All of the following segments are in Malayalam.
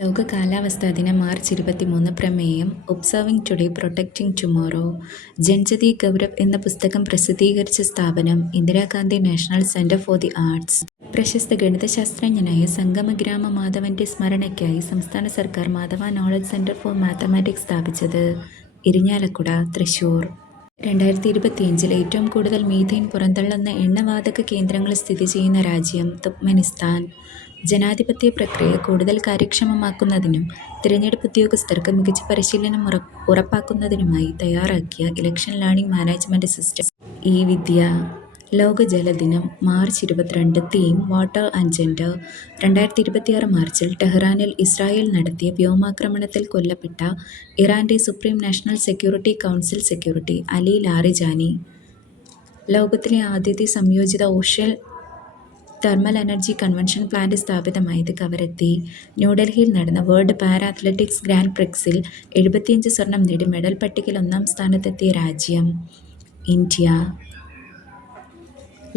ലോക കാലാവസ്ഥാ ദിനം മാർച്ച് 23 പ്രമേയം observing today protecting tomorrow. Janjati Gaurav എന്ന പുസ്തകം പ്രസിദ്ധീകരിച്ച സ്ഥാപനം Indira Gandhi national centre for the arts. പ്രശസ്ത ഗണിതശാസ്ത്രജ്ഞനായ സംഗമഗ്രാമ മാധവന്റെ സ്മരണയ്ക്കായി സംസ്ഥാന സർക്കാർ Madhava knowledge centre for mathematics സ്ഥാപിച്ചത്. ഇരിഞ്ഞാലക്കുട, തൃശൂർ. 2025 ഏറ്റവും കൂടുതൽ മീഥെയ്ൻ പുറന്തള്ളുന്ന എണ്ണവാതക കേന്ദ്രങ്ങൾ സ്ഥിതി ചെയ്യുന്ന രാജ്യം തുർക്ക്മെനിസ്ഥാൻ. ജനാധിപത്യ പ്രക്രിയ കൂടുതൽ കാര്യക്ഷമമാക്കുന്നതിനും തിരഞ്ഞെടുപ്പ് ഉദ്യോഗസ്ഥർക്ക് മികച്ച പരിശീലനം ഉറപ്പാക്കുന്നതിനുമായി തയ്യാറാക്കിയ ഇലക്ഷൻ ലേണിംഗ് മാനേജ്മെന്റ് സിസ്റ്റം ഇ-വിദ്യ. ലോക ജലദിനം March 22. Theme water and gender. 2026 മാർച്ചിൽ ടെഹ്റാനിൽ ഇസ്രായേൽ നടത്തിയ വ്യോമാക്രമണത്തിൽ കൊല്ലപ്പെട്ട ഇറാന്റെ supreme national security council security Ali Larijani. ലോകത്തിലെ ആദ്യത്തെ സംയോജിത ocean thermal energy convention plant സ്ഥാപിതമായത് കവരത്തി. ന്യൂഡൽഹിയിൽ നടന്ന വേൾഡ് പാരാ അത്ലറ്റിക്സ് ഗ്രാൻഡ് പ്രിക്സിൽ 75 സ്വർണം നേടി മെഡൽ പട്ടികയിൽ 1-ാം സ്ഥാനത്തെത്തിയ രാജ്യം ഇന്ത്യ.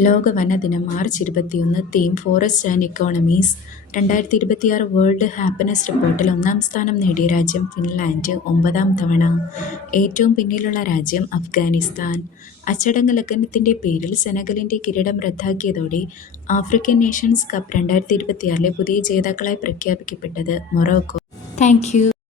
ലോക വനദിനം March 21. Theme forest and economies. 2026 world happiness റിപ്പോർട്ടിൽ 1-ാം സ്ഥാനം നേടിയ രാജ്യം ഫിൻലാൻഡ് 9-ാം തവണ. ഏറ്റവും പിന്നിലുള്ള രാജ്യം അഫ്ഗാനിസ്ഥാൻ. അച്ചടക്ക ലംഘനത്തിന്റെ പേരിൽ സെനഗലിന്റെ കിരീടം റദ്ദാക്കിയതോടെ ആഫ്രിക്കൻ നേഷൻസ് കപ്പ് 2026 പുതിയ ജേതാക്കളായി പ്രഖ്യാപിക്കപ്പെട്ടത് മൊറോക്കോ. Thank you.